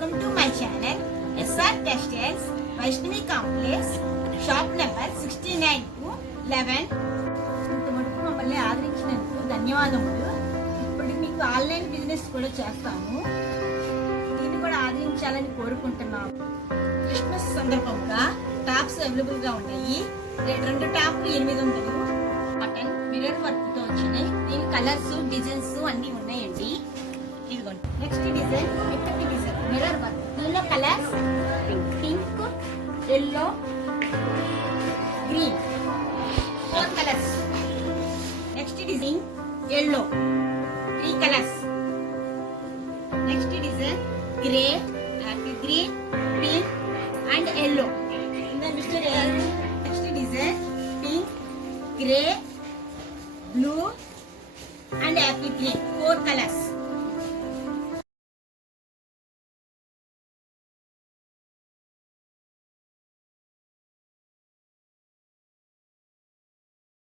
Welcome to my channel SR Textiles, Vaishnavi Complex, shop number 69 to 11. ఇంతవరకు మమ్మల్ని ఆదరించినందుకు ధన్యవాదములు. ఇప్పుడు మీకు ఆన్లైన్ బిజినెస్ కూడా చేస్తాము. దీన్ని కూడా ఆదరించాలని కోరుకుంటున్నాము. క్రిస్మస్ సందర్భంగా టాప్స్ అవైలబుల్ గా ఉన్నాయి. రెండు టాప్లు 800. బటన్ మిర్రర్ వర్క్ తో వచ్చినాయి. దీని కలర్స్ డిజైన్స్ అన్ని ఉన్నాయండి. ఇదిగోండి నెక్స్ట్ డిజైన్ ఇక్కడి డిజైన్ మిర్రర్ వర్క్. దీనిలో colours pink, yellow, green, 4 colours. Next design yellow, 3 colours. Next design grey, green, pink and yellow. Next design pink, grey, blue and Apple green, 4 కలర్స్.